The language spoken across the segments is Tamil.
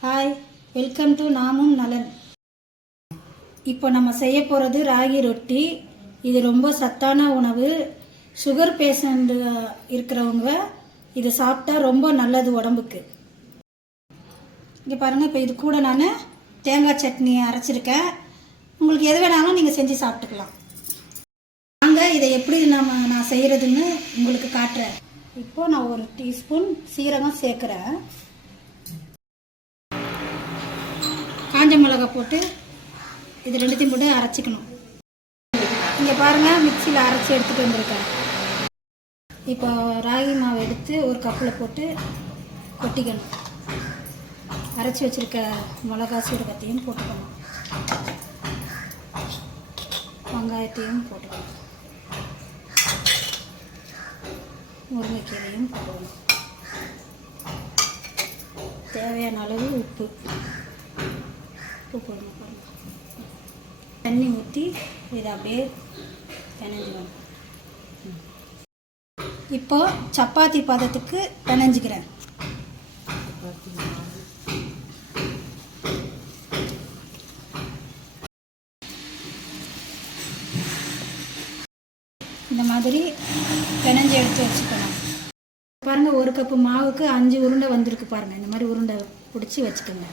ஹாய், வெல்கம் டு நாமும் நலன். இப்போ நம்ம செய்ய போகிறது ராகி ரொட்டி. இது ரொம்ப சத்தான உணவு. சுகர் பேஷண்ட் இருக்கிறவங்க இதை சாப்பிட்டா ரொம்ப நல்லது உடம்புக்கு. இங்கே பாருங்கள், இப்போ இது கூட நான் தேங்காய் சட்னி அரைச்சிருக்கேன். உங்களுக்கு எது வேணாலும் நீங்கள் செஞ்சு சாப்பிட்டுக்கலாம். வாங்க இதை எப்படி நான் செய்கிறதுன்னு உங்களுக்கு காட்டுறேன். இப்போது நான் ஒரு டீஸ்பூன் சீரகம் சேர்க்குறேன். காஞ்ச மிளகாய் போட்டு இது ரெண்டுத்தையும் போட்டு அரைச்சிக்கணும். இங்கே பாருங்கள், மிக்சியில் அரைச்சி எடுத்துகிட்டு வந்திருக்கேன். இப்போ ராகி மாவு எடுத்து ஒரு கப்பில் போட்டு கொட்டிக்கணும். அரைச்சி வச்சுருக்க மிளகா சீரகத்தையும் போட்டுக்கணும். வெங்காயத்தையும் போட்டுக்கணும். முருங்கைக்கீரையும் போட்டுக்கணும். தேவையான அளவு உப்பு போடணும். தண்ணி ஊற்றி இதை அப்படியே பிணைஞ்சிக்கணும். இப்போ சப்பாத்தி பதத்துக்கு பிணைஞ்சிக்கிறேன். இந்த மாதிரி பிணைஞ்சி எடுத்து வச்சுக்கணும். பாருங்கள், ஒரு கப்பு மாவுக்கு 5 உருண்டை வந்திருக்கு பாருங்கள். இந்த மாதிரி உருண்டை பிடிச்சி வச்சுக்கோங்க.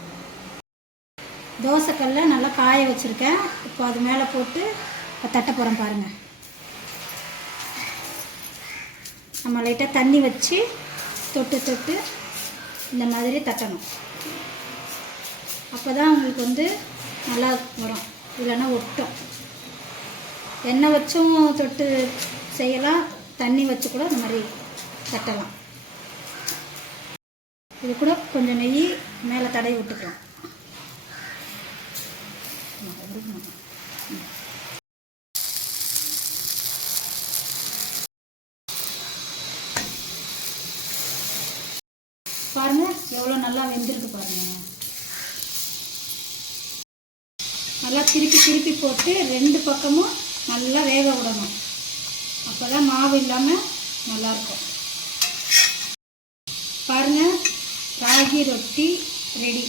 தோசைக்கல்ல நல்லா காய வச்சுருக்கேன். இப்போ அது மேலே போட்டு தட்ட போகிறேன் பாருங்கள். நம்ம லைட்டாக தண்ணி வச்சு தொட்டு தொட்டு இந்த மாதிரி தட்டணும். அப்போ தான் உங்களுக்கு நல்லா வரும். இல்லைன்னா ஒட்டும். எண்ணெய் வச்சும் தொட்டு செய்யலாம், தண்ணி வச்சு கூட இந்த மாதிரி தட்டலாம். இது கூட கொஞ்சம் நெய் மேலே தடவி விட்டுக்கலாம். பாருங்க, எவ்வளோ நல்லா வெந்திருக்கு பாருங்க. நல்லா திருப்பி திருப்பி போட்டு 2 பக்கமும் நல்லா வேக விடணும். அப்போதான் மாவு இல்லாமல் நல்லாயிருக்கும். பாருங்க, ராகி ரொட்டி ரெடி.